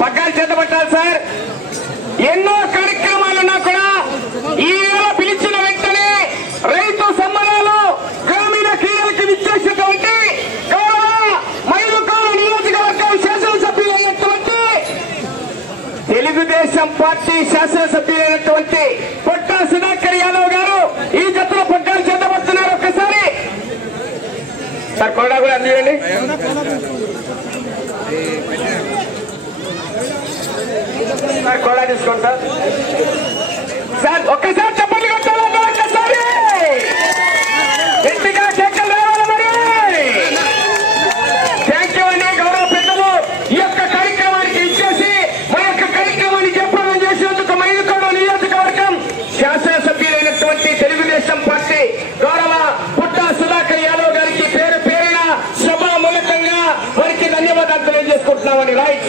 పగ్గాలు చేతపట్టాలి సార్. ఎన్నో కార్యక్రమాలున్నా కూడా ఈ నెల పిలిచిన వెంటనే రైతు సంబరాలు గ్రామీణ క్రీడలకు విచ్చేసినటువంటి మైలుకూరు నియోజకవర్గం శాసనసభ్యులైనటువంటి తెలుగుదేశం పార్టీ శాసనసభ్యులైనటువంటి పొట్టా సుధాకర్ యాదవ్ గారు ఈ జతలో పగ్గాలు చేతపడుతున్నారు. ఒక్కసారి సార్ కోడా కూడా అందించండి. సార్ కోడా తీసుకుంటా సార్. ఒక్కసారి చెప్పండి కొట్టాలి. ఒక్కసారి గట్టిగా కేకలు రావాలి. మరి థ్యాంక్ యూ అండి. గౌరవ పెద్దలు ఈ యొక్క కార్యక్రమానికి ఇచ్చేసి మా యొక్క కార్యక్రమాన్ని చెప్పడం చేసినందుకు మైలుకూరు నియోజకవర్గం శాసనసభ్యులైనటువంటి తెలుగుదేశం పార్టీ గౌరవ పుట్టా సుధాకర్ యాదవ్ గారికి పేరు పేరున సభామూలకంగా వారికి ధన్యవాదాలు తెలియజేసుకుంటున్నామని. రైట్.